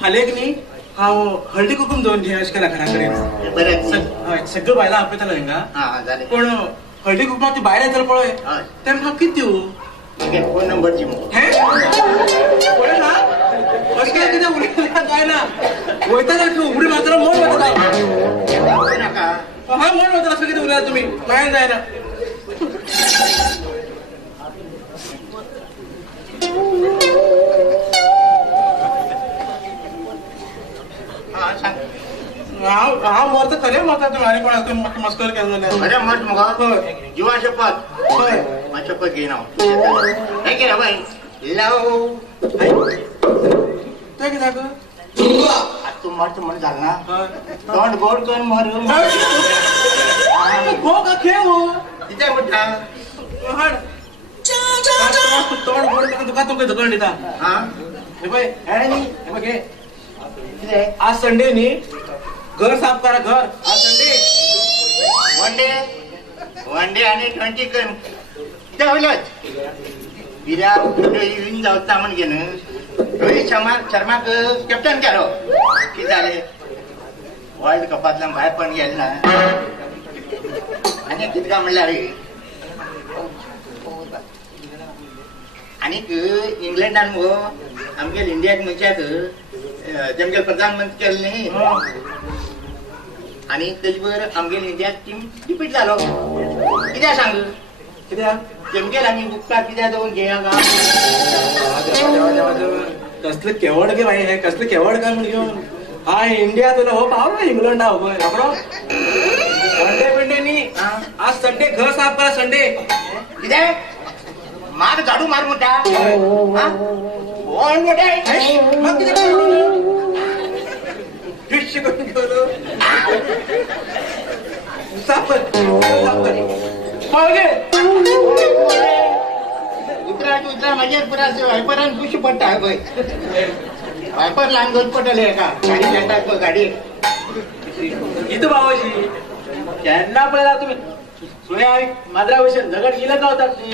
फाल्यां की न्ही हांव हळदी कुकूम दोन घे अशें केला घरा कडेन. हय सगळ्यो बायलां आपयतालो हिंगा. पूण हळदी कुकुमाक ती भायर येतलो पळय तेन्ना हांव कितें दिवं? फोन नंबरची पळयना अशें काय कितें उलयना जायना. वयता उगडी मात्र मन वता नाका हा मन वता असं कितें उलयता तुमी गोंयान जायना. हांव मरता खरें मरता तुमी आनी कोण मस्कर केलो जाल्यार. खरें मत मुगो जिवा शपथ हय शपथ घेयन हांव. काय केला बाय लव तें कित्याक? तूं मरता म्हण जाल ना तोंड गोड करून मर गो का खेळ कितें म्हणटा हाड तोंड गोड करून तुका तुका धुकण दिता. हा हे पळय हे न्ही हे पळय घे. कितें आज संडे न्ही घर साफ करा घर. आज संडे वन डे आणि 20 करून कितें उलयत विराट येवन जावता म्हण घे न्हू. रोहित शर्माक कॅप्टन केलो कितें जालें वर्ल्ड कपांतल्यान भायर पण गेले ना. आनी कितें काय म्हणल्यार आनीक इंग्लंडान मुगो आमगे इंडियाक मनशाक तेमगे प्रधानमंत्री केले न्ही आनी तेजे वर आमगे इंडियाक टीम डिफीट जालो. कित्याक सांग कित्याक तेमगेर आमी बुककार कित्याक दोन घेया गा. कसले केवड गे भाई हे कसले केवड काय म्हण घेवन हा इंडिया तुला हो पावलो इंग्लंडा हो पळय आपलो संडे बिंडे न्ही आज संडे घर साफ करा संडे. कितें मार झाडू मार म्हणटा कोण मोठे मग कितें फिश करून घेवलो साफ कर पळ गे उतरा मागीर पुरा वायपरान पुश पडटा पळय वायपर लावन घेवन पडटले एका गाडी येता पळय गाडी कितें बाबाशी केन्ना पळयला तुमी सुण्या माद्रा भशेन झगड गेले गावतात न्ही.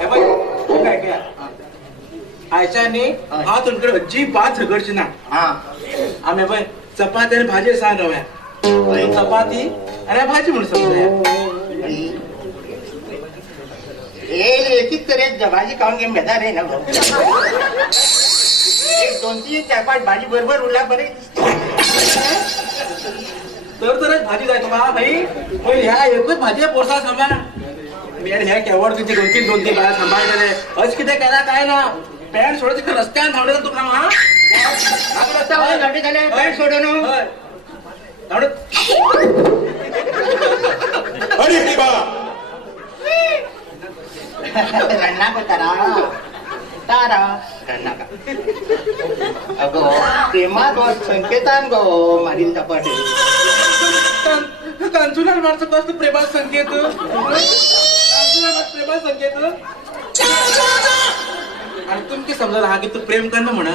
हे पळय काय काय आयच्या न्ही हांव तुमचे कडेन अजिबात झगडची ना. आमी पळय चपाती आनी भाजी सांग रव्या चपाती आनी भाजी म्हूण समजया. एकच तरेन भाजी खावन घेवन बेजार रे ना एक 2-3 चार-5 भाजी बरोबर उरल्या बरें दिसता. तर भाजी जाय तुका भाई पळय ह्या एकूच भाजये पोरसा सांबाळ मेर हे केवड तुजे 2-3 बाया सांबाळटले अशें कितें केला काय ना. पॅन्ट सोडून रस्त्यान धांवडयता तुका हा रस्त्या वयर धांवडयताले पॅन्ट सोडून धांवडत रन्नाका तारा रन्नाका अगो प्रेमात संकेतान गो मारील तपाटे कांचुलार मारचं कसं प्रेमात संकेत प्रेमात संकेत आणि तुमकी समजा हा की तू प्रेम कर ना म्हणा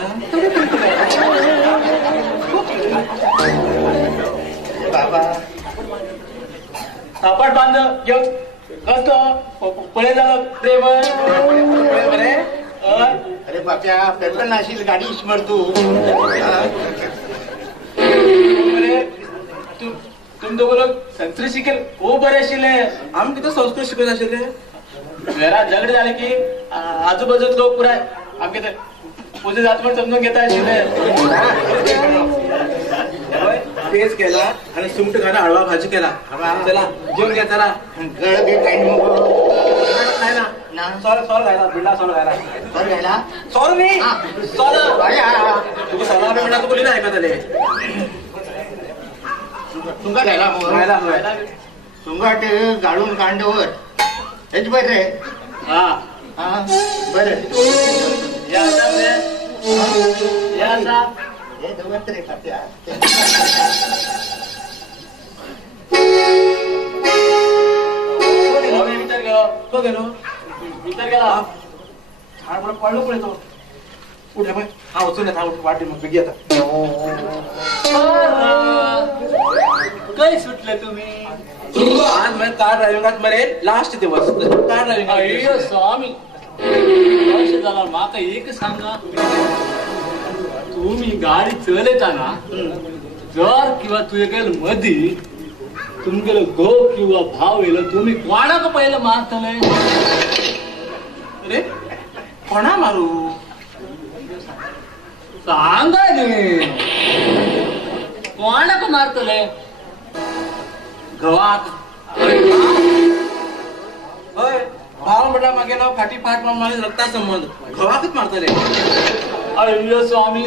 बाबा सापड बांध घेऊ कसं पळे झालं प्रेम बरे अरे बाप्या पेट्रोल नाशील गाडी इश्मर तू अरे तुम दोघं संस्कृत शिकेल खूप बरे आशिल्ले आम्ही किती संस्कृत शिकत आशिल्ले घरात झगडे झाले की आजूबाजूचे लोक पुराय आम्ही पुजे जात पण समजून घेता आशिल्ले पेज केला आणि सुंगट घालून हळवा भाजी केला चला जेवण घ्या चला गळ बी काही नाही ना सॉल घायला बिल्डा सॉल घायला बरं घ्यायला सॉल नाही सॉल तुझी सॉल बिल्डा तू बोली ना ऐकत आले तुमका घ्यायला घायला सुंगाट गाळून कांडवर हेच बरं रे हा बरं या हे दोघं रे खात्या तो गेलो विचार गेला हा बरं पडलो पण येतो उठे मग हा उचल ना वाटते मग बेगी आता काय सुटले तुम्ही आज मैं कार ड्रायव्हिंगात मरे लास्ट दिवस कार ड्रायव्हिंग अय्यो स्वामी अशें जाल्यार म्हाका एक सांगा, तुम्ही गाडी चलयताना जर किंवा तुझे मधी तुमगेलो घोव किंवा भाव येलो, तुम्ही कोणाक पहिले मारतले? अरे कोणा मारू? सांगा न्ही, कोणाक मारतले? गवाक. होय, भाव म्हणला मागे नाव फाटी फाट माझे रक्ता संबंध गवाकच मारतले. अय्यो स्वामी,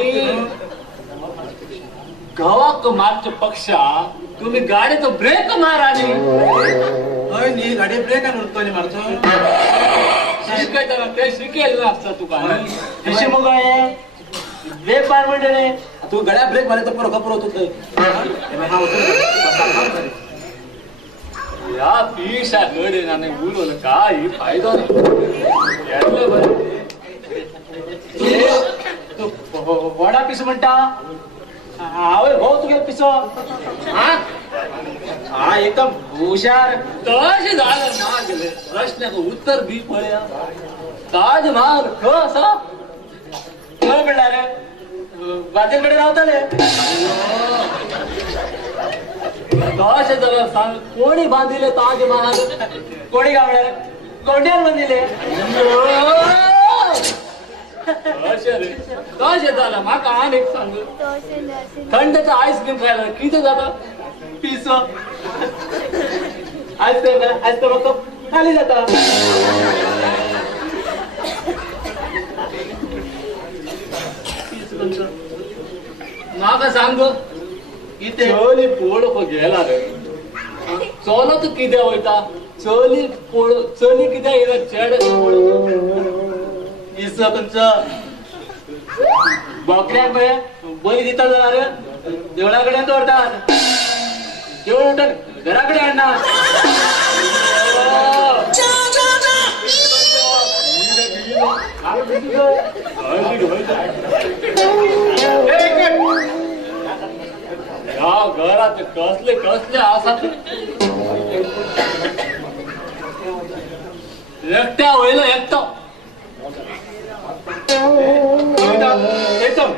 गवाक मारच्या पक्षा तुम्ही गाडीचो ब्रेक मारा न्ही. होय न्ही, गाडी ब्रेक आणि उरतो मारतो. शिकयताना ते शिकेल नासता तुका न्ही. कशी मग ब्रेक मार म्हणजे तू गड्या ब्रेक मारे तर खबर होतो. या पिशा गडे नाने उलवलं काही फायदा नाही. यातलं बरं. तू वडा पिस म्हणता? आवय भाऊ तुगे पिसो. हा एकदम हुशार. तसे झालं ना गेले प्रश्नाचं उत्तर बी पळया. ताजमहाल कसा कोण म्हणणार रे? बाजेकडे राहताले. तसे जरा सांग, कोणी बांधिले ताजमहाल? कोणी गावणार? गोंड्यावर बांधिले. तसे झालं माका आण एक सांग, थंडचं आईस्क्रीम खायला किती जातं? पिस आज तर फक्त खाली जाता. माका सांग, इथे चली पोळक गेला रे. चलत किती वयता? चली किती येला? चेड इस तुमचं बकऱ्या बळी दिता जाणार देवळाकडे तोडतात. देवळ उठत घराकडे आणणार. या घरात कसले कसले असतात. एकट्या होईल एकटो. एकदम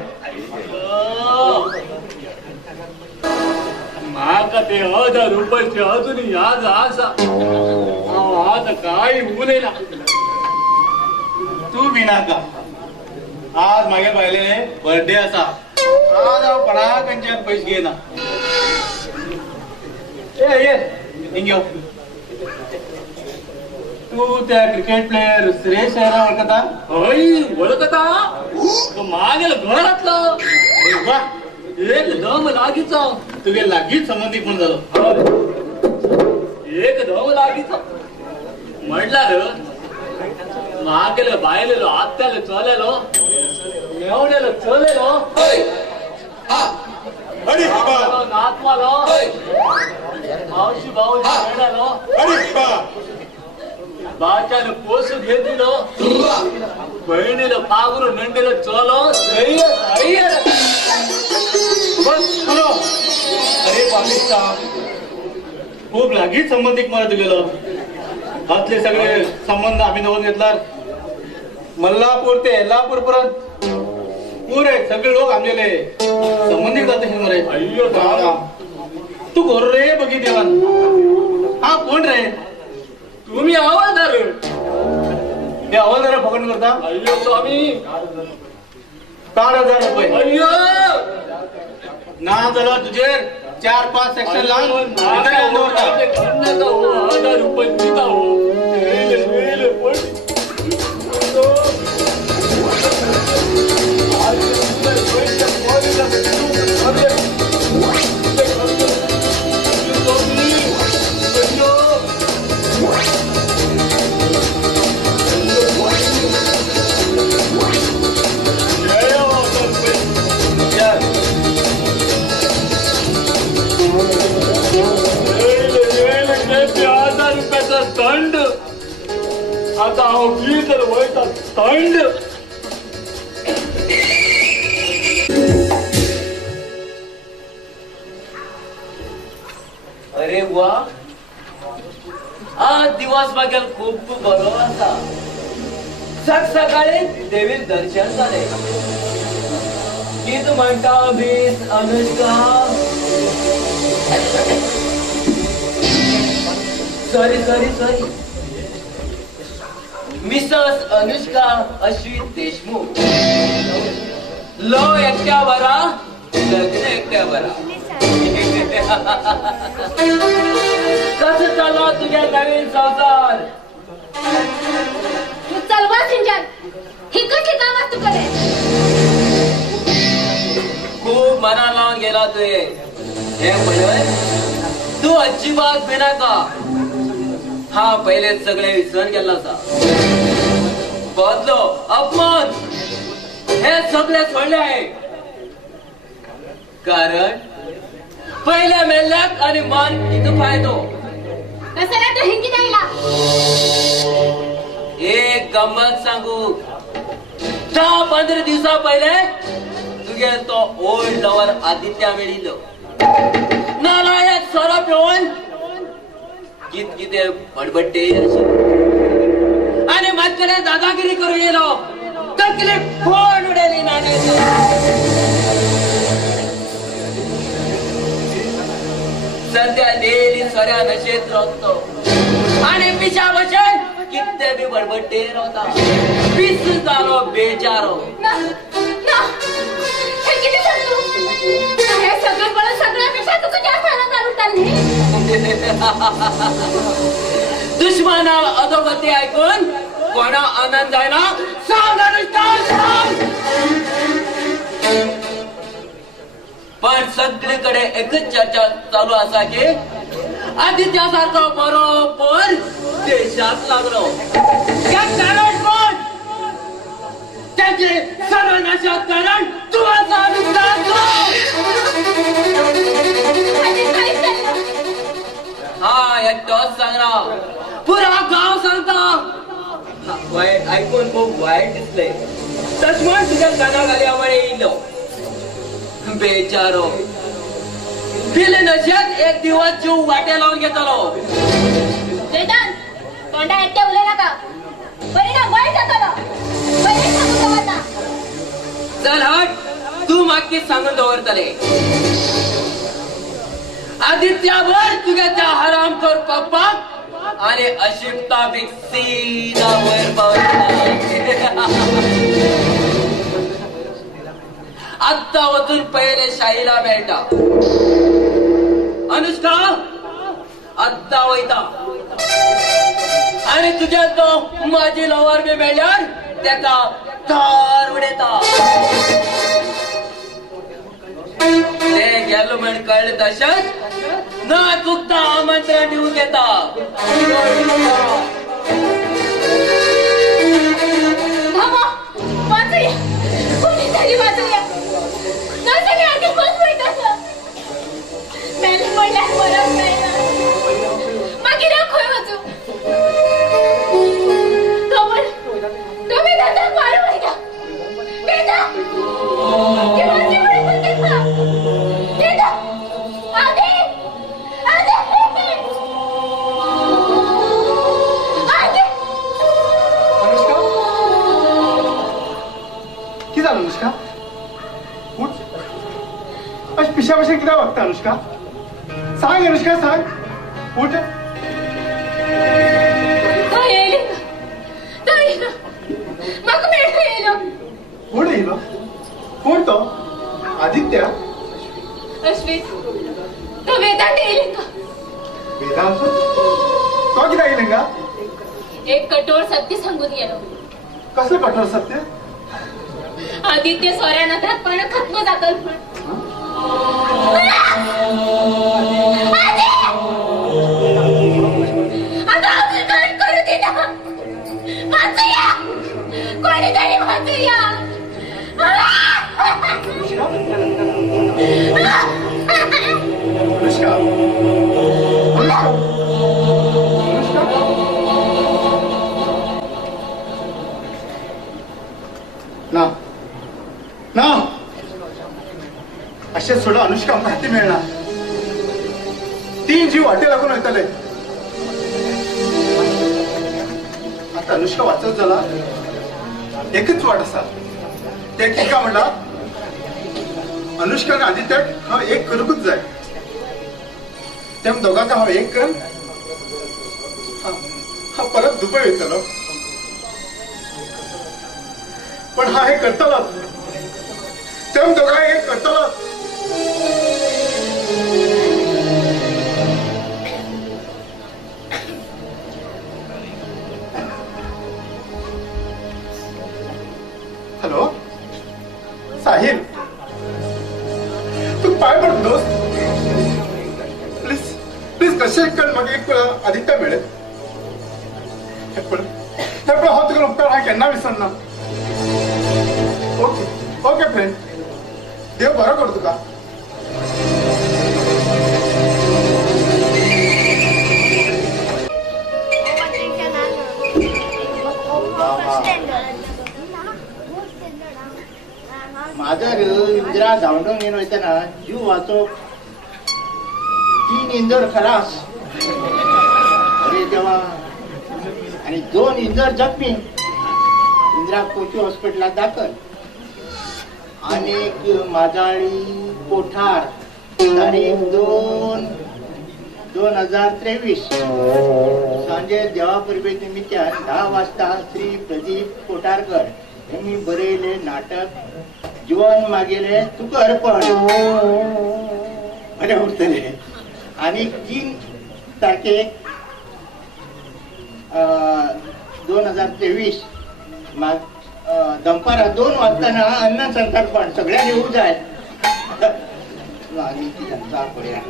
म्हाका ते 1000 रुपयाचे अजून याद आसा. आता काही उरलेला. तू विनाका आज मागे पाहिले बर्थडे असा. आज हांव कोणाकडच्यान पैसे घेना. ये हिंग तू त्या क्रिकेट प्लेयर सुरेश शहरा ओळखता? हय वळखता. मागेल घरातलं वा एकदम लागीचा. तुगे लागीच संबंधी कोण झालो? एकदम लागीचा म्हटल्यार मागेल बायलेलो आत्याला चलेलो मेवणेलो चलेलो नातवालो मावशी भाऊजी मेळालो बाच्यानं पोसू घेतलो बहिणीला पागरू नंडीला चलो अरे पाकिस्ता खूप लागीच संबंधिक म्हणत गेलो. हातले सगळे संबंध आम्ही नोंद घेतला. मल्लापूर ते यल्लापूर पर्यंत पुरे सगळे लोक आमलेले संबंधित जाते हे मरे. अय्यो तू गोर रे बघी देवान. हा कोण रे? तुम्ही हवालदार. हे हवालदार पकडून करता? अय्यो स्वामी 4,000 रुपये. अय्यो ना झालं तुझे 4-5 सेक्शन लावून 1000 रुपये देता हो. थंड आता मी तर वयता थंड. अरे वा, आज दिवस मागेल खूप बरो आसा. सकाळी देवी दर्शन झाले. गीत म्हणता miss Anushka, sorry Mrs Anushka Ashwin Deshmukh. Low एकट्या बरा, लग्न एकट्या बरा. कसं चालला तुझ्या नवीन संसार? चलवा सिंचन ही कशी कामात तू करे? खूप मना लावून गेला तू हे म्हणून तू अजिबात बिना का हा पहिले सगळे विसरून गेला सा. बदलो अपमान हे सगळे सोडले आहे. कारण पहिल्या मेल्यात आणि मन किती फायदो. कसं नाही तो हिंदी द्यायला. एक गंमत सांगू. 10-15 दिवसा पहिले तुगे तो ओल्ड लवर आदित्य मिळिलो. नालायक सोरा पिऊन किते बडबडते आणि मात्र दादागिरी करू गेलो. तकलीफ फोन उडेली नाण्याचं. सध्या डेली सोऱ्या नशेत राहतो आणि पिशा वचन किती बी बडबडते राहता. पीस झालो बेचारो. हे किती सांगतो? हे सगळं मला सगळ्यापेक्षा तुझं जास्त आनंद आला चालली. दुश्मना अधोगती ऐकून कोणा आनंद आहे ना सांग पण सगळीकडे एकच चर्चा चालू असा की आदित्यासारखा बरोबर देशात लागलो. कारण कोण? त्याचे सर्वनाशात कारण तू असा हा एकटाच सांगणार. पुरा गाव सांगता. वाईट ऐकून खूप वाईट दिसले. तसमन तुझ्या कानाखाली आवाज येईल. बेचारो दिले नशेत एक दिवस जीव वाट्या लावून घेतलो. वेदांत तोंडा एकट्या बोले नका. परिणाम वाईट जातो. पहिले सांगू तुम्हाला. चल हट. तू मागची सांगून दोवरतले. आदित्यावर तुझ्या हरामखोर पप्पा आणि अशिफ्ता बी सीधा वर पावला. आत्ता वतून पहिले शाहीला भेटा. अनुष्का आत्ता वैता आणि तुझ्या तो माझी लवर बी मिळल्यावर त्याचा थार उडेता. ते गेलो म्हण कळलं तशाच न चुकता आमंत्रण देऊ घेता. वाचूया कोणीतरी वाचूया. नसं आणखी कोण होईत असं. मेले पडल्यास परत नाही ना. मागे खोय वाचू. तुम्ही दादा मारू व्हायचा. बेटा ती माझी मुळे म्हणते का? बेटा आधी की झालं अनुष्का? उठ. अशी पिशापाशी किती बघता अनुष्का? सांग अनुष्का सांग. उठ. काय येईल मग मेळ येईल. कोण येईल? कोण तो? आदित्य? अश्वित तो वेदांत येईल का? वेदांत? तो किती येईल का? एक कठोर सत्य सांगून गेलो. कसलं कठोर सत्य? आदित्य सोऱ्या नगरात पण खत्म जातल. करू दे ना. वाचूया कोणीतरी वाचूया. अनुष्का ना ना असे सोडा अनुष्का माहिती मिळणार. 3 जीव वाटे लागून येतले. आता अनुष्का वाचत झाला एकच वाट असा ते एका म्हणला अनुष्का आणि आदित्याक हांव एक करूकच जाय तेम दोगांक हांव एक कर हा परत दुबय वयतलो पण हा हे करतलोच तेम दोगांक एक करतलोच हॅलो साहिल तू पाय पड दोस्त प्लीज प्लीज कशें कर म्हाका एक आदित्य मेळ्ळें हे पळय हो तुका उपकार हांव केन्ना विसरना ओके ओके फ्रेंड देव बरो कर तुका माझा इंदिरा धांवडोंक घेवन वयतना जीव वाचोवप 3 इंदोर खलास अरे देवा आणि 2 इंदोर जखमी इंदिरा कोची हॉस्पिटलात दाखल अनेक माजाळी कोठार तारीख 2/2023 सांजे देवा परबे निमित्यान 10 वाजता श्री प्रदीप कोठारकर यांनी बरयले नाटक जीवन मागेले तुका अर्पण बरें उरतले आणि 3 तारखेक 2023 दनपारां 2 वाजताना अन्न संतर्पण सगळ्यांनी येवूं जाय आनी कित्याक पळया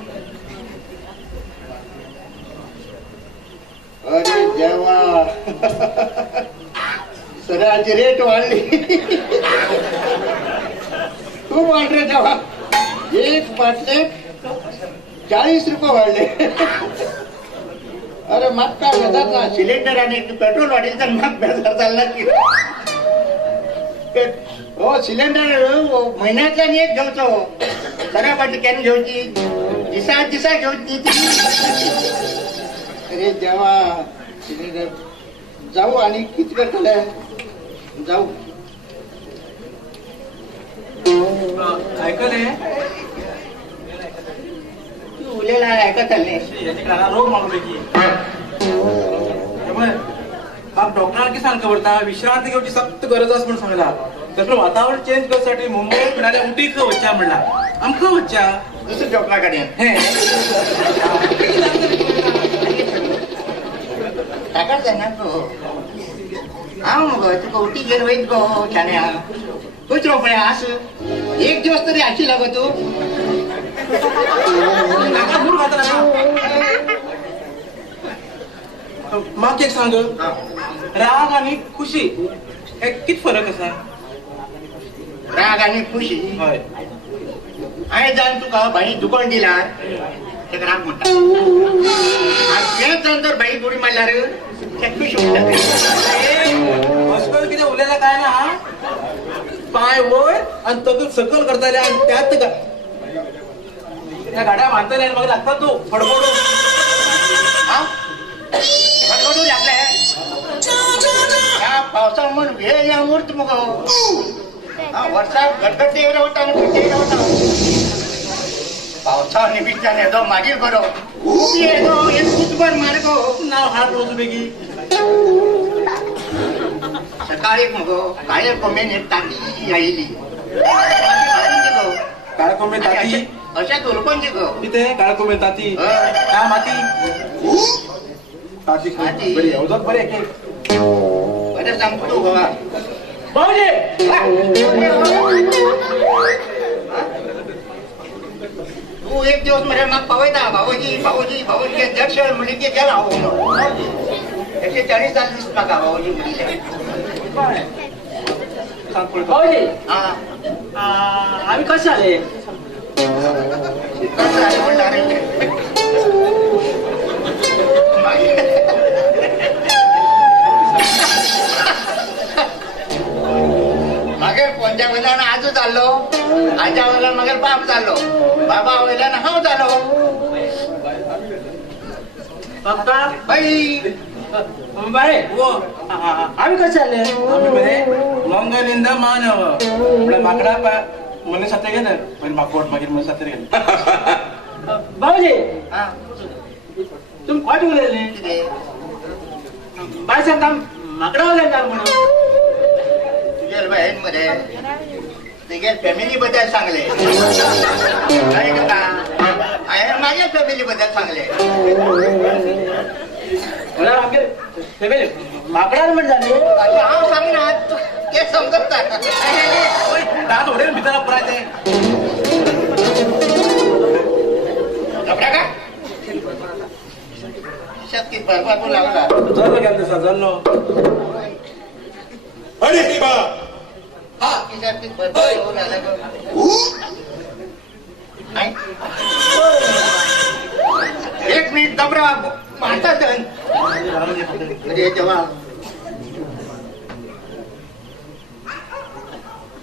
अरे देवा सराची रेट वाढली खूप वाढले देवा एक बाटले 40 रुपये वाढले अरे म्हाका काय बेजार ना सिलेंडर आणि पेट्रोल वाढील तर म्हाका बेजार जाल्ला की हो सिलेंडर महिन्यातल्यान एक घेवचो सगळ्या फाटी केन्ना घेवची दिसा घेवची अरे देवा सिलेंडर जाऊ आणि किती करतले जाऊ ऐकले तू उलेला ऐकत आले रोग मागूपैकी म्हाका डॉक्टरांनी सांगता पडटा विश्रांती घेवची सक्त गरज आसा म्हण सांगला तसलो वातावरण चेंज करसाठी मुंबईत नाल्यार उटीक वचच्या म्हणला आमकां वचच्या दुसऱ्या डॉक्टरा कडेन ताकाच जायना गो हांव मगो तुका उटी घेवन वयत गो शाण्या खंयच रोपड्या आस एक दिवस तरी आशिल्लो गो तूं म्हाका एक सांग राग आणि खुशी हे कित फरक आसा राग आणि खुशी हय हांवें जावन तुका भाई दुकान दिला तेका राग म्हणटा आनी तेच जावन जर भाई बुडी मारल्यार ते खुशी म्हणटा अशें कितें उलयला काय ना पाय वयर आणि तकल सकल करताले आणि त्यात त्या गाड्या बांधताले आणि मग लागतात तू फडफडून फडफडून लागले ह्या पावसा म्हण वेळ या मूर्त मगो वर्षाक गडगडते येयला वता आनी खंयचे येयला वता पावसा निमित्तान येदो मागीर बरो खूब येदो एक कुतभर मार्गो नाव हाड रोज बेगी सकाळी मगो काळे कोंबेन एक ताती आयिल्ली काळ कोंबे ताती अशें उलपणची गो कितें काळ कोंबे ताती काय माती ताती ताती. बरी येवजत बरे एक बरें सांगता तूं गो भाऊजी तू एक दिवस मरे म्हाका पवयता भावोजी भावोजी भावोजी दर्श म्हणले की गेला हांव 140 दीस म्हाका भावोजी म्हणले भाऊजी हा आम्ही कसे आले कसं आहे म्हणणार मागीर कोणत्या वयल्यान आजू जाल्लो आज्या वयल्यान मागीर बाप जाल्लो बाबा वयल्यान हांव जालो पप्पा बाई बाळे हो आम्ही कसं चालले आम्ही बरे मंगलिंद मानव आपल्या माकडा मने साथे गेलं पण माकोट मागीर मन साथे गेलं बाबाजी हा तुम्ही वाट उलयले कितें बाय सांगता माकडा उलयता म्हणून तुझ्या बहीण मध्ये तुझ्या फॅमिली बद्दल सांगले काय का माझ्या फॅमिली बद्दल सांगले मला आमचे फॅमिली माकडार म्हण झाले आता हांव सांगणार ते समजत दात उडेल भितर परायचे कपडा का शक्ती भरपापूर लागला जल्लो गेलो तसा जल्लो अरे शिवा हा शक्ती भरपापूर लागला एक मिनिट दबरा मारतात म्हणजे जेव्हा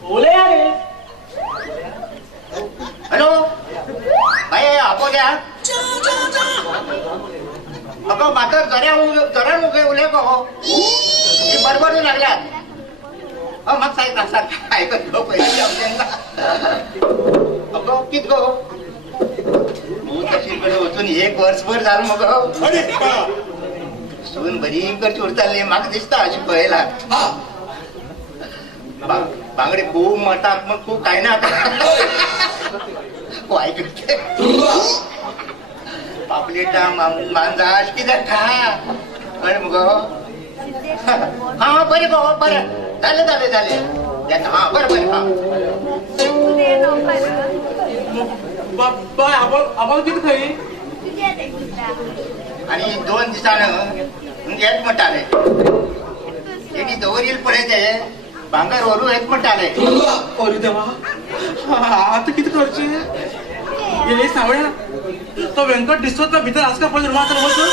ओले आले हॅलो बाई आपोल्या अगं मात्र जरा मुगे उले गो हे बडबडू लागल्यात मग साहेब ऐकत गो पहिले अगं कित गो तशी कडे वचून 1 वर्षभर झालं मग अरे शिवा सून बरी करची उरताली म्हाका दिसता अशी पळयला बांगडे खूप मटात मग खूप काय ना ऐकते पापलेटा मांजाश कित्याक खा कळ्ळें मुगो हा बरें गो बरें जालें हा बरें हा बाय आपण किती खरी आणि 2 दिसान येत म्हणटाले तेणी दवरील पळय भांगर व्हरू येत म्हणटाले अरे देवा आता किती करचे हे सावळ्या तो व्यंकट दिसतो ना भितर आज का पण मात्र बसतो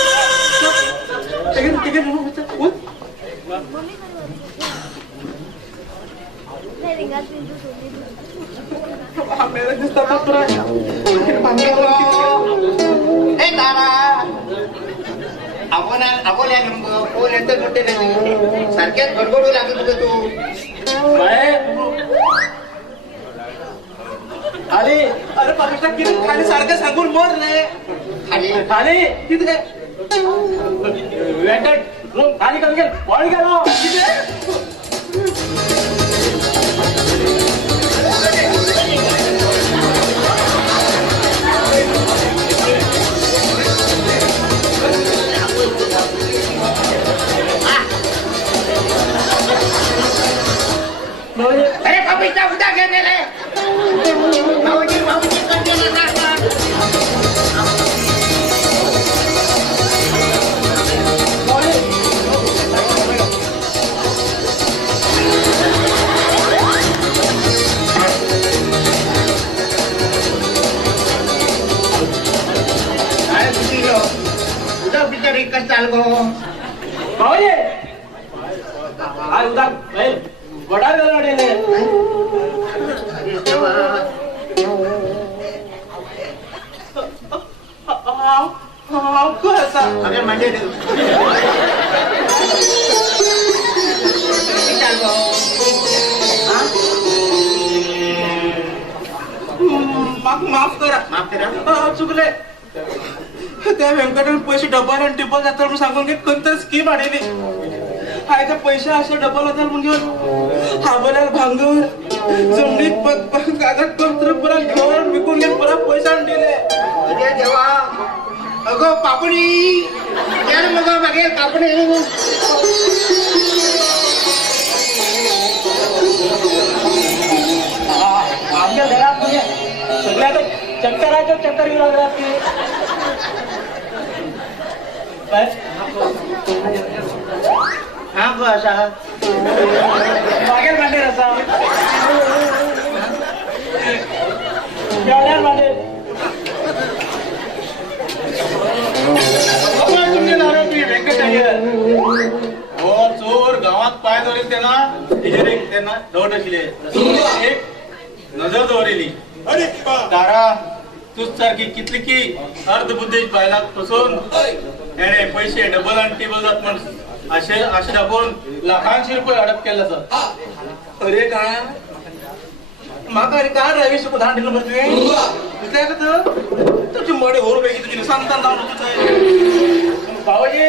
ए तारा आपण फोन येतो कुठे सारख्याच गडबडू लागत होतं तू अरे अरे पाकिस्ता किती खाली सारखं सांगून मर रे खाली खाली किती व्यंकट रूम खाली करून गेल पळ गेलो अरे कपिता उद्या गेलेले माऊजी कंटिन्यू करतात काय बुद्धी उद्या बिचारी कसं चाल गो भाऊजी आज उदा वडा गलवडेले अरे म्हणजे माफ करा चुकले त्या व्यंकटाने पैसे डबल आणि टिबल जातात म्हणून सांगून घे कोणतं स्कीम आणली हाय त्या पैसे असे डबल होतात म्हणून घेऊन हाबल्याला भांगर जमनीत कागद पत्र पुरा घर विकून घेऊन पुरा पैसा दिले अरे देवा अगो पापडी यार मग मागे कापडी आमच्या घरात म्हणजे सगळ्या चक्कर येऊ लागतात की हा गो असा मागेल मांडेर असा जेवण्यार मांडेर हो चोर गावात पाय दवरील तेन्ना तेजेर एक तेन्ना डोट आशिल्ले एक नजर दवरिली अरे शिवा तारा तूच सारखी कितली की अर्धबुद्धीच बायलाक फसवून याने पैसे डबल आणि टेबल जात म्हण असे दाखवून लाखांशी रुपये अडक केला सर. अरे काय म्हाका अरे काय ड्रायव्हिंग शिकून धाड दिलं मरे तुझ्या का तुझी मडे होर पैकी तुझी सांगता जाऊन तुझं भावाजी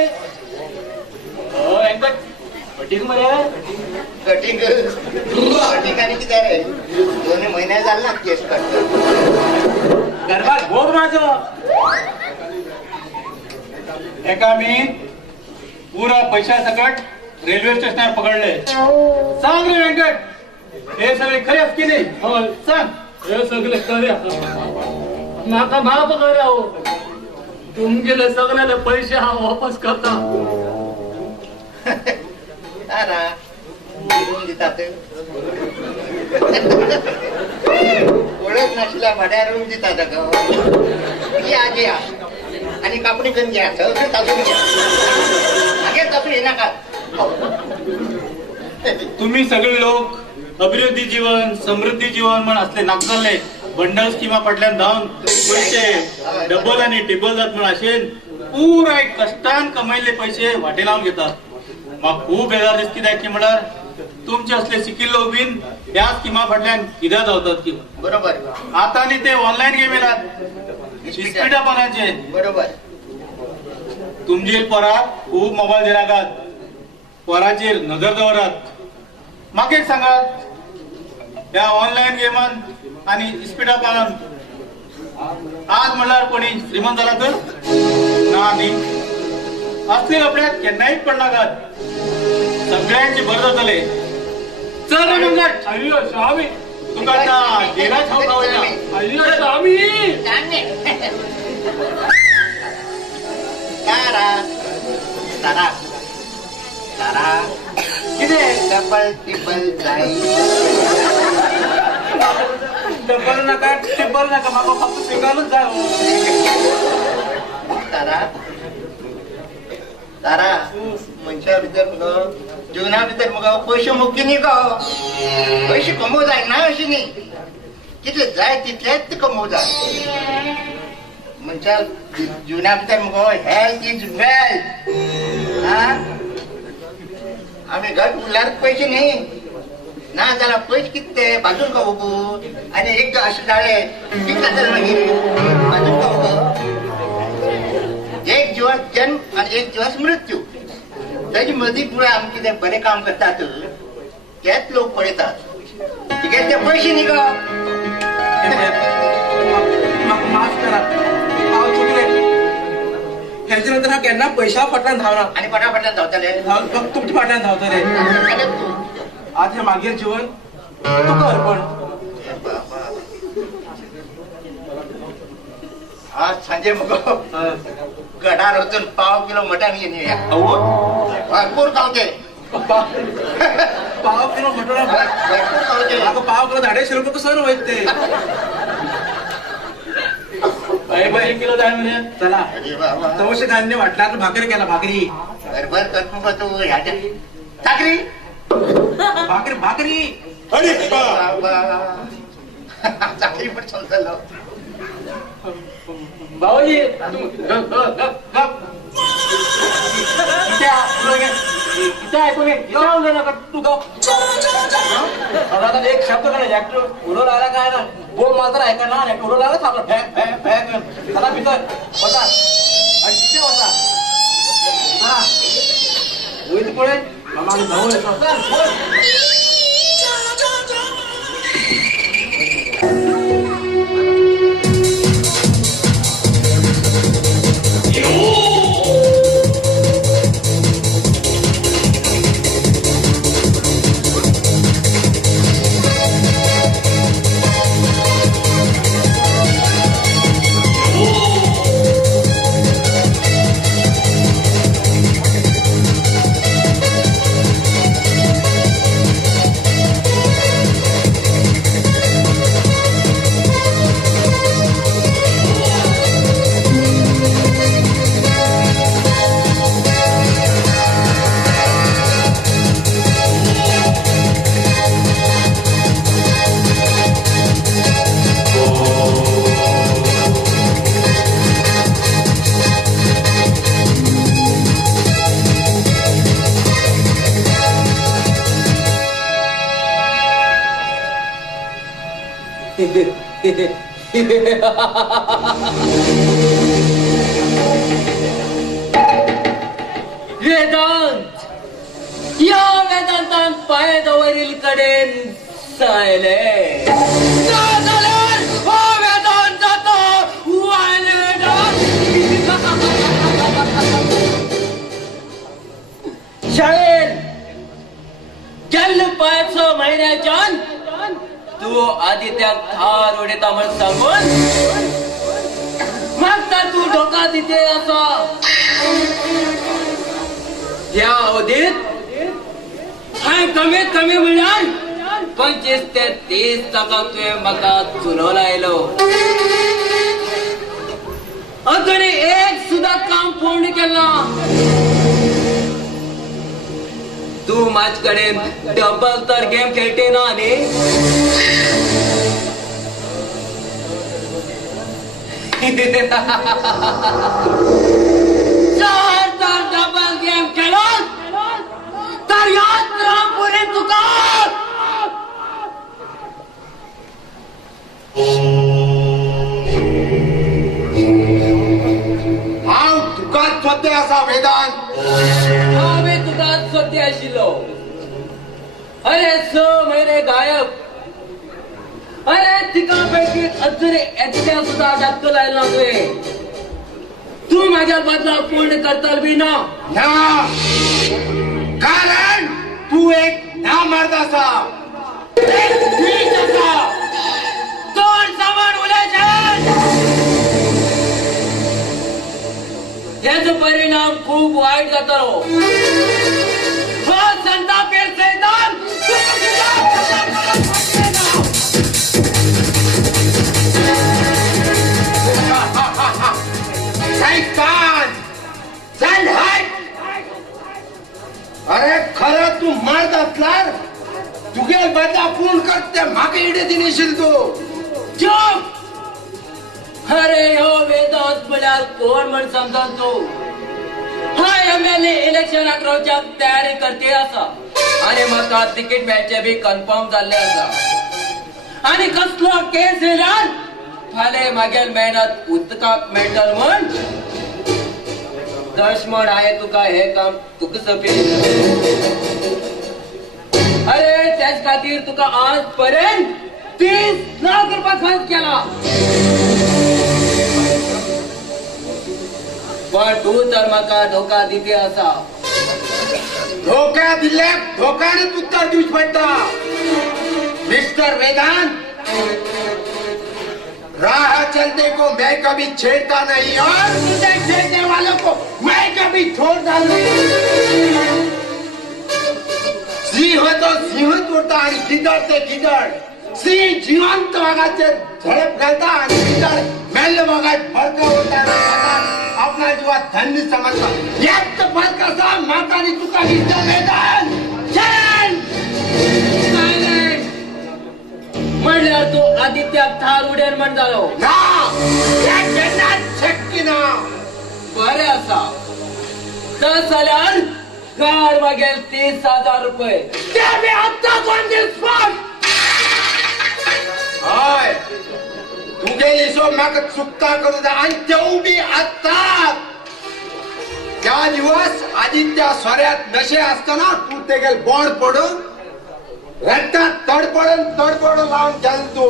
एकदा कटिंग मध्ये कटिंग आणि किती रे 2 महिने झाले ना केस कट गरबात भोग माझं एका मी पुरा पैसा सकट रेल्वे स्टेशनवर पकडले. सांग रे व्यंकट हे सगळे खरे असते की नाही? हो सांग. हे सगळे खरे माका माफ करा हो. तुमगेले सगळ्याला पैसे हा वापस करता. तारा बोलून देतात ओळख नसल्या भाड्या रूम देतात ग आजी आणि कापडी करून घ्या सगळं तासून घ्या मागे तासून येणार का तुम्ही सगळे लोक अभिवृद्धी जीवन समृद्धी जीवन म्हण असले नागजाले बंडल स्कीमा पडल्यान धावून पैसे डबल आणि टिबल जात म्हण असेल पुरा एक कष्टान कमायले पैसे वाटे लावून घेतात. मग खूप बेजार दिसती काय की म्हणार तुमचे असले सिकिल लोक बिन या स्कीमा पडल्यान कित्याक जावतात की बरोबर आता आणि ते ऑनलाईन गेम येतात इस्पिटा पानाचे बरोबर तुमचे पोरा खूप मोबाईल दिरागात पोराचेर नजर दवरात. म्हाका एक सांगात या ऑनलाईन गेमान आणि इस्पिटा पानान आज म्हणल्यार कोणी श्रीमंत झाला तर ना न्ही असले कपड्यात केन्नाय पडनाकात सगळ्यांचे बरं जातले. चल रे मंगट अय्यो स्वामी तुका आता गेला छावता वयता. अय्यो स्वामी तारा तारा तारा किती डबल टिबल जाई डबल नका टिबल नका म्हाका फक्त सिंगलच जाय. तारा तारा मनशा भितर मुगो जीवना भितर मुगो पयशे मुख्य न्ही गो पयशे कमोव जाय ना अशें न्ही कितले जाय तितलेच कमोव जाय. मनशा जीवना भितर मुगो हेल्थ इज वेल्थ. आमी घट उरल्यार पयशे न्ही ना जाल्यार पयशे कितें बाजून का उगो आनी एक अशें जालें कितें जातलें मागीर बाजून का उगो. एक दिवस जन्म आणि एक दिवस मृत्यू त्याची मदीं पुढे आमी कितें बरें काम करतात तेच लोक पळयतात तिगे ते पयशे न्ही गो. म्हाका माफ करा हांव चुकलें. हेच्या नंतर हांव केन्ना पयशा फाटल्यान धांवना आणि फटाफटान धांवताले हांव फक्त तुमच्या फाटल्यान धांवतलें. आनी तूं आज हे मागीर जीवन तुका अर्पण. आज सांजे मुगो गडार वचून 5 किलो मटण घेवन येया. भरपूर खावचे पाव किलो मटण भरपूर खावचे. म्हाका पाव किलो 250 रुपये कसं वयत ते. एक किलो जाय मरे. चला अरे बाबा तवशे धान्य वाटल्यार भाकरी केला भाकरी बरोबर कर मुगो तू ह्याच्या चाकरी भाकरी भाकरी. अरे बाबा चाकरी पण चलतलो. भाऊजी एक शब्द उडो लागला काय ना बोल मात्र ऐका ना उडो लागला थांबला फॅक फॅक फॅक आता भितर होता अशे होता हा होईत पुढे मागे धावून येतो. वेदांत या वेदांतान पाय दवरील कडेन सायले हो वेदांत जातो शाळेत गेल्ले 5 महिन्याच्यान तू आदित्याक थार उडयता म्हण सांगून मागता तू धोका दिते असा या अवधीत हाय कमीत कमी म्हणल्यार 25 ते 30 टका तुवें म्हाका चुनो लायलो अजून एक सुद्धा काम पूर्ण केला तू माझ कडेन डबल तर गेम खेळटे ना न्ही जर तर डबल गेम खेळत तर यात्रा पुरी तुका हांव तुकाच सोदे आसा वेदांत हांवें तुका सोदे आशिल्लो अरे 6 महिने गायब अरे तिका पैकी अजून एकट्या सुद्धा डक्क लायला तुवें तू माझ्या बदला पूर्ण करतल बी ना ना कारण तू एक नामर्द आसा एक नीच आसा तोंड सामान उलयशात हेचो परिणाम खूप वाईट जातलो हो संतापेर सैतान शैतान चल हट अरे खरं तू मर्द असलार तुगे बदला पूर्ण करते म्हाका इडे दिनेशील तू चुप अरे हो वेदांत म्हळ्यार कोण म्हण समजा तू हा एमएलए इलेक्शनाक रोवच्याक तयारी करते आसा आणि म्हाका तिकीट मेळचे बी कन्फर्म जाल्ले आसा आणि कसलो केस येयल्यार फाल्यां मागेल मेहनत उदकाक मेळटल म्हण दश म्हण हांवें तुका हे काम तुका सोंपिल्लें अरे त्याच खातीर तुका आज पर्यंत 30 लाख रुपया खर्च केला पण तू तर म्हाका धोका दिते आसा धोका दिल्याक धोकानेच उत्तर दिवच पडटा मिस्टर वेदांत राह चलते को मैं कभी छेड़ता नहीं और तुझे छेड़ने वालों को मैं कभी छोड़ता नहीं सिंह तो सिंह तोडता आणि गिदड ते गिदड सिंह जिवंत वाघाचे झडप घालता आणि गिदड मेल्ले वाघात फरक होता आपला जीवात धन्य समजता यात फरक असा मातानी तुका गिदड मैदान म्हणल्यार तू आदित्याक थार उडेल म्हण जालो ना या जन्नात शक्य ना बरें आसा तस जाल्यार कार मागेल 30,000 रुपये ते मी आत्ताच ऑन दी स्पॉट हय तुगे हिशोब म्हाका चुकता करू जा आणि तेवू बी आत्ताच त्या दिवस आदित्य सोऱ्यात नशे असताना तू तेगेल बोंड पडून रक्तात तडपडून लावून गेल तू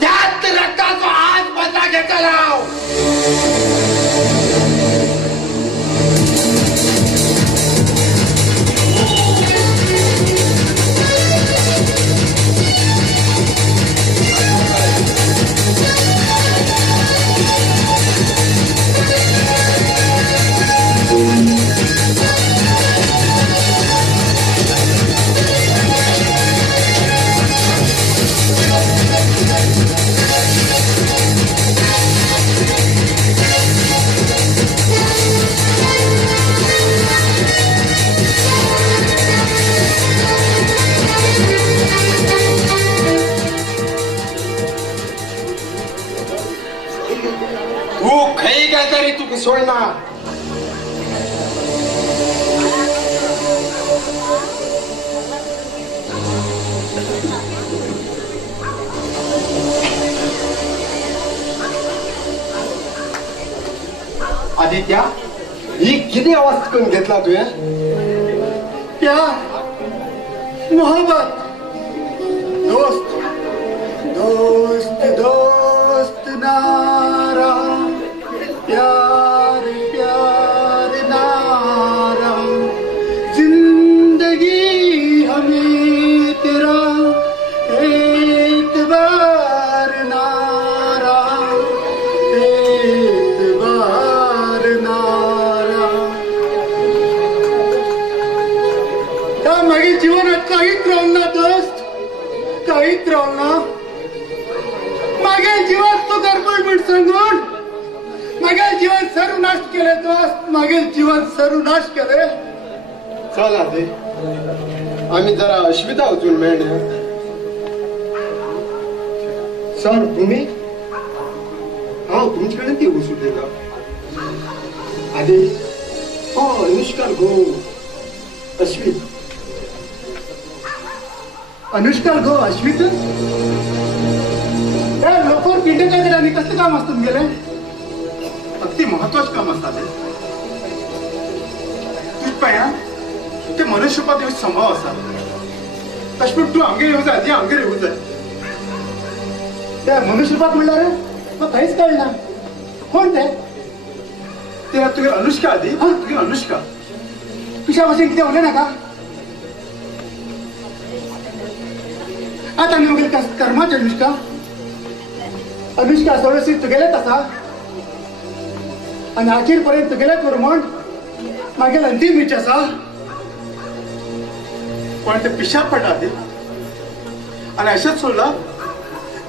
त्यात रक्ताचो आज बदला घेतला हांव तू खई काय तरी तू सोडणार आदित्या ही किती आवाज करून घेतला तुवें प्यार मोहब्बत दोस्त दोस्त दोस्त नारा प्यार प्यार नारा जिंदगी हमें तेरा एक बार नारा एक बार नारा त्या मागील जीवनात काहीच राहून ना दोस्त काहीच राहून ना मागील जीवात तो गडबड सांगून मागील जीवन सर्वनाश केले दोस्त मागील जीवन सर्वनाश केले चल आधी आम्ही जरा अश्विता वचून मेळया सर तुम्ही हांव तुमचे कडेन ती वचून दिला आधी हो अनुष्का गो अश्वित अनुष्का गो अश्वित त्या लोकांवर पिंडच्या घरांनी कसं काम असतं गेले अगदी महत्वाचं काम असतात तू पळया ते मनुष्यपात येऊ संभव असा तशपून तू आमगे येऊ जाय ती आमगे येऊ जाय त्या मनुष्यपात म्हणणार मग काहीच कळणार कोण ते तेव्हा तुझी अनुष्का आधी हा तुझी अनुष्का तुझ्यापासून किती होले ना का आता मी वगैरे कर्माची अनुष्का अनुष्का सोडसी तुगेले तसा आणि अखेरपर्यंत तुगेले करू म्हण मागील अंतिम इच्छा असा पण ते पिशाब पडला आधी आणि अशाच सोडला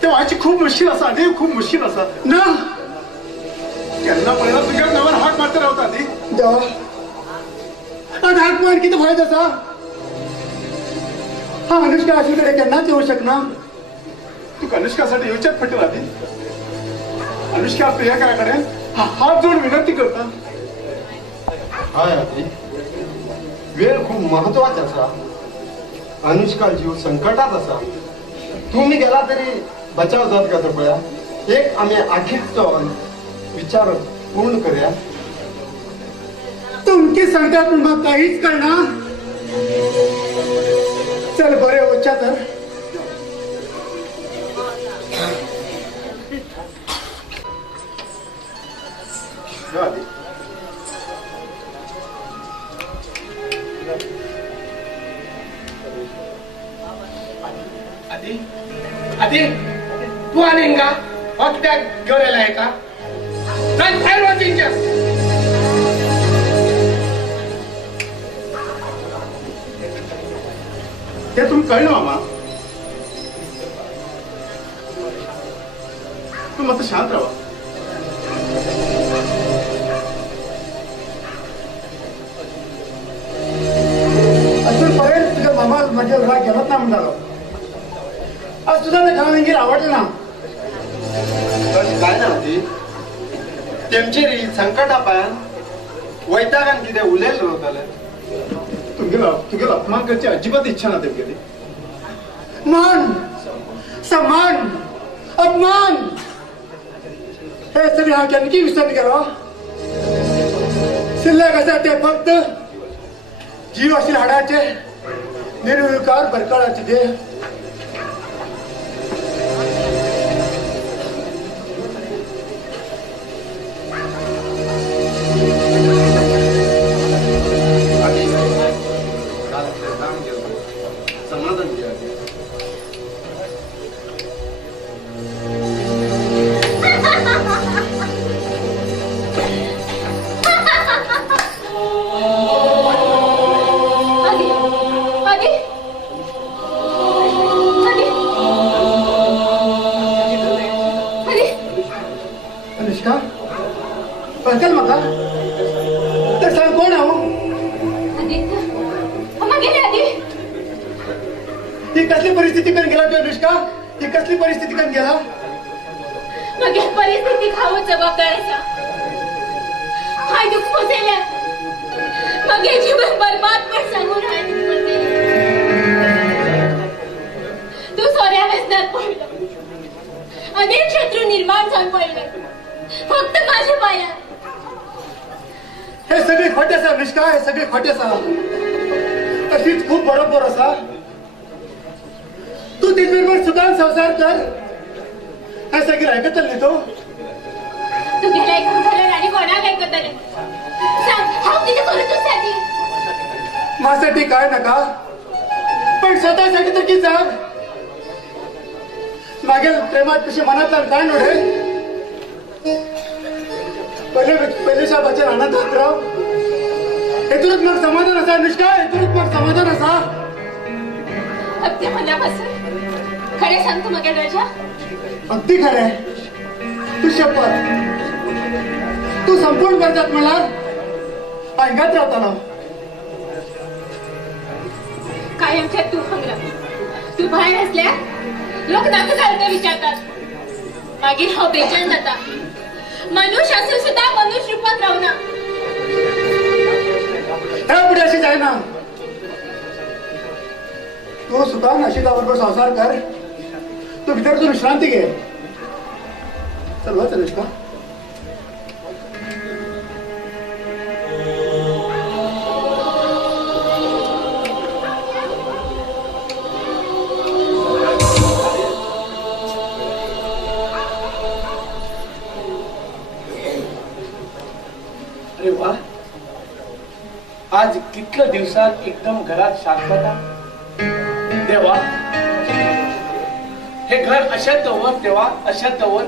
ते व्हायची खूप मुश्किल असा आधी खूप मुश्किल असा ना त्यांना पहिला तुझ्या नावावर हाक मारता राहता आधी देवा आणि हाक मार किती फायदा असा हा अनुष्का अशीकडे केन्नाच येऊ शकना तू अनुष्कासाठी येऊच्यात पटेल आधी अनुष्का प्रियकराकडे हात जोडून विनंती करता हय आधी वेळ खूप महत्वाचा असा अनुष्का जीव संकटात असा तुम्ही गेला तरी बचाव जात का तो पळया एक आम्ही आखीरचो विचार पूर्ण करूया तुमची सांगतात मग काहीच करणार चल बरे होच्या तर आधी आधी आधी तू आणि का फक्त घेऊन आहे का चल बाहेर वाचिंच्या ते तुम्ही कळलं मामा तू मग शांत राहा अजूनपर्यंत तुझ्या मामा माझ्या घरात गेलाच ना म्हणणार आज तुझा घालून आवडलं ना काय ना ती तेमचेर संकटा पायान वैतागान कितें उलयलें रावतालें तुगेलो अपमान करची अजिबात इच्छा ना तेमगेली मान समान अपमान हे सगळे हांव केन्ना विसरून गेलो शिल्लक आसा ते फक्त जीव आशिल्ले हाडाचे निर्विकार बरकाळाचे देह समाधान घ्या आधी आधी आधी आधी अनुष्का कळतल म्हाका तर सांग कोण हांव आदित्य अम्मा गेली आधी ही कसली परिस्थिती करून गेला तू अनुष्का ही कसली परिस्थिती करून गेला मागे परिस्थिती खावं जबाबदार असा हाय दुःख पोचेल्या मागे जीवन बरबाद पण सांगून हाय दुःख पोचेल्या तू सोऱ्या व्यसनात पडलं अनेक शत्रू निर्माण जाऊन पडले फक्त माझ्या पायात हे सगळे खोटे आसा अनुष्का, हे सगळे खोटे आसा. तशीच खूप बरोबर आसा. तू तिचे बरोबर सुखान संसार कर. हे सगळे ऐकतले न्ही तू. तू गेला ऐकून झालं आणि कोणाला ऐकतले सांग, हांव कितें करूं तुझ्यासाठी? माझ्यासाठी काय नका, पण स्वतःसाठी तर की जाग. मागील प्रेमात कशी मनातल्यान काय नोडे. पहिलेच्या बच्चन आनंदात राव. हेतूनच मग समाधान असा अनुष्का, हेतूनच मग समाधान असा. अगदी मनापासून खरे सांग तू मगे राजा. अगदी खरे. तू शपथ, तू संपूर्ण करतात मला ऐकत राहताना. कायमच्या तू हंगला. तू बाहेर असल्या लोक नातं चालतं विचारतात. मागीर हांव बेचैन जाता. मनुष्य असून सुद्धा मनुष्य रूपात राहूना. हे पुढे अशी जायना. तू सुखान अशिताबरोबर संसार कर. तू भितर तू विश्रांती घे. चल वा अनुष्का. अरे वा, आज कितल्या दिवसात एकदम घरात शांतता. देवा, हे घर अशा तवर देवा, अशा तवर.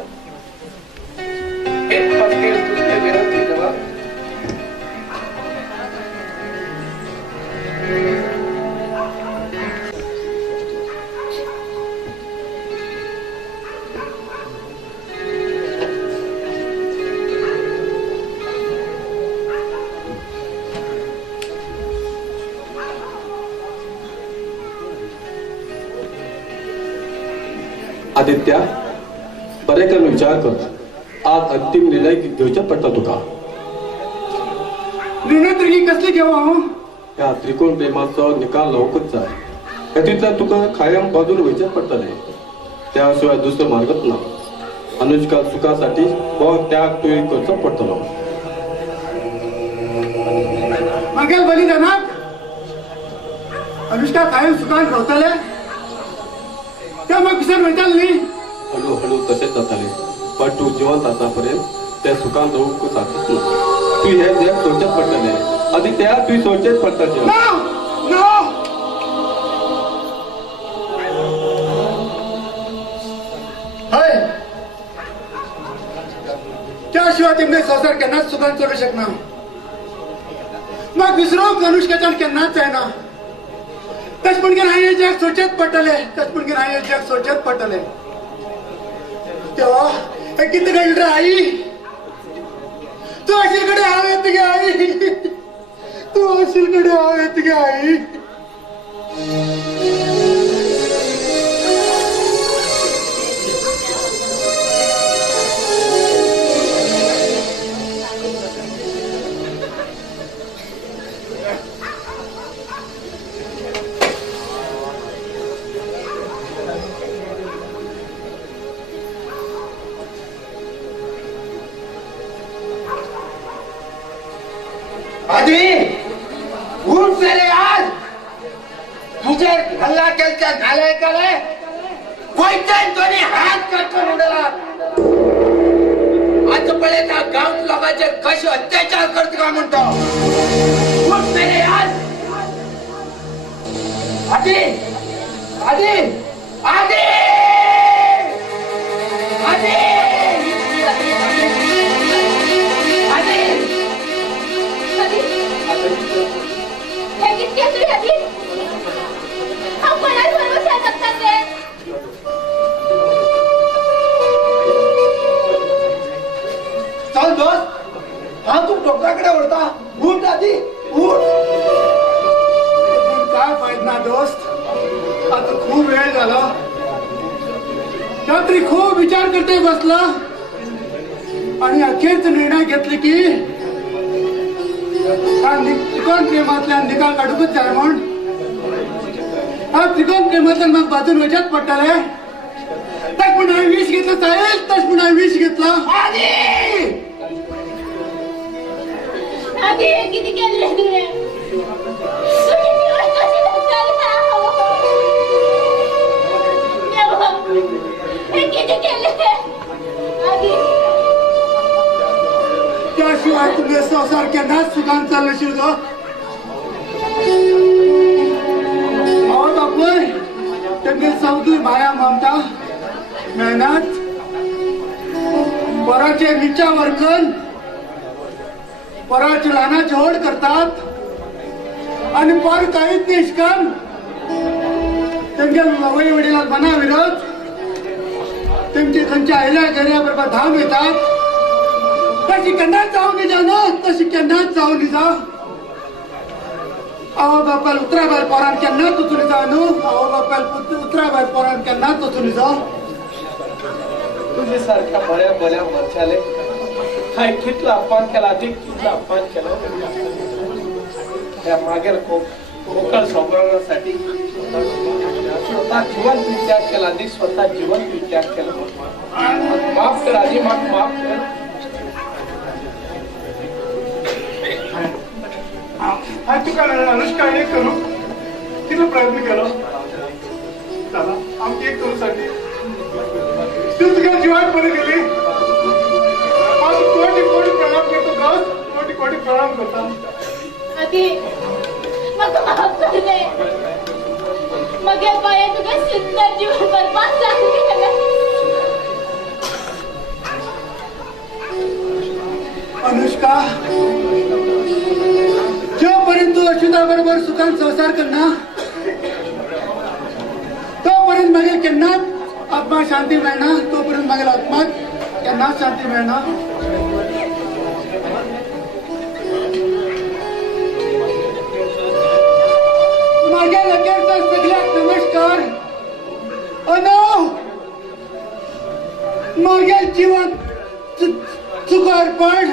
एक पत्ते तुझे विनंती देवा. आदित्या, बरेकन विचार कर. आज अंतिम निर्णय घेवचो पडटा तुका. निर्णय तरी कसली घेऊ हांव. ह्या त्रिकोण प्रेमाचो निकाल लावूंकच जाय. हेतूंतल्यान तुका कायम बाजून वयचें पडटलें. त्या शिवाय दुसरो मार्गच ना. अनुष्का सुखासाठी हो त्याग तुवें करचो पडटलो. मागील बलिदानाक अनुष्का कायम सुखान रावतले. त्या मग विसर वयताले न्ही. हळू हळू तशेंच जातालें. पण तूं जिवंत आसा पर्यंत ते सुखान रावूंक जातच ना. तूं हें जग सोडचेंच पडटलें. आदित्या, तूं सोडचेंच पडटलें. हय, त्याशिवाय तेमगे संसार केन्नाच सुखान चलू शकना. मग विसरूंक अनुष्काच्यान केन्नाच जायना. तेच म्हणून हांवें हें जग सोडचेंच पडटलें. तेच म्हणून हांवें हें जग सोडचेंच पडटलें. तेव्हा हे कितें घडलें रे आई. तू आशिल कडेन हांव येता गे आई. तू आशिल कडेन हांव येता गे आई. आधी उठ रे. आज तुझे हल्ला केलच्या नालायकाले वैद्यन दोन्ही हात कटकन उडला. आज पळे त्या गाव लोकांचे कसे अत्याचार करते का म्हणतो. उठ रे आज. आधी आधी आधी आधी हे किती असली आधी. हांव कोणाच भरवशा शकता ते. चल दोस्त, हा तू डॉक्टराकडे वळता. उठ आधी उठ. काय फायदा दोस्त. आता खूप वेळ झाला. रात्री खूप विचार करते बसला आणि अखेरच निर्णय घेतले की हा त्रिकोण प्रेमातल्यान निकाल काढूकच जाय म्हण. हा त्रिकोण प्रेमातल्यान मग बाजून वचत पडटले. तस पण हांवें विष घेतलं साहेब. तस पण हांवें विष घेतला. आधी हे किती केलं तुझे तुझी जीवन कशी जगताल देवा हे किती केले आधी त्याशिवाय तुझे संसार केव्हाच सुखान चालले ग अहो बापूय तेंगे सगळी माया ममता मेहनत पराचे निच्या वर्कन पराचे लहानाचे होड करतात आणि पर काहीच निष्काम तेंगे लवई वडिलात मना विरोध तेंची खंच्या आयल्या घऱ्या बरोबर धाम येतात तशी केन्नाच जाऊन जा ना तशी केन्नाच जाऊन जा अहो बापाल उतरा भायर पोरान केन्नाच वचून जा न्हू अहो बापाल उतरा भायर पोरान केन्नाच वचून जा तुझे सारख्या बऱ्या बऱ्या मनशाले हाय कितला अपमान केला अधिक कितला अपमान केला त्या मागेर कोकण सांभाळण्यासाठी स्वतः जीवन तू त्याग केला आणि स्वतः जीवन तू त्याग केला माफ कर आधी माफ कर हा तुका अनुष्का एक करू किती प्रयत्न केलो चला आमची एक करूसाठी तू तुझ्या जीवात बरी गेली कोटी कोटी प्रणाम करतो गाव कोटी कोटी प्रणाम करता आधी म्हाका माफ कर दे मगे पाये तुगे सुंदर जीवन बरबाद जालें अनुष्का जोपर्यंत तू अच्युता बरोबर सुखान संसार करना तोपर्यंत मागीर केन्नाच आत्मा शांती मेळना तोपर्यंत मागीर आत्माक केन्नाच शांती मेळना माझ्या लगेचचा सगळ्याक नमस्कार अनो माझ्या जीवन चुकार पण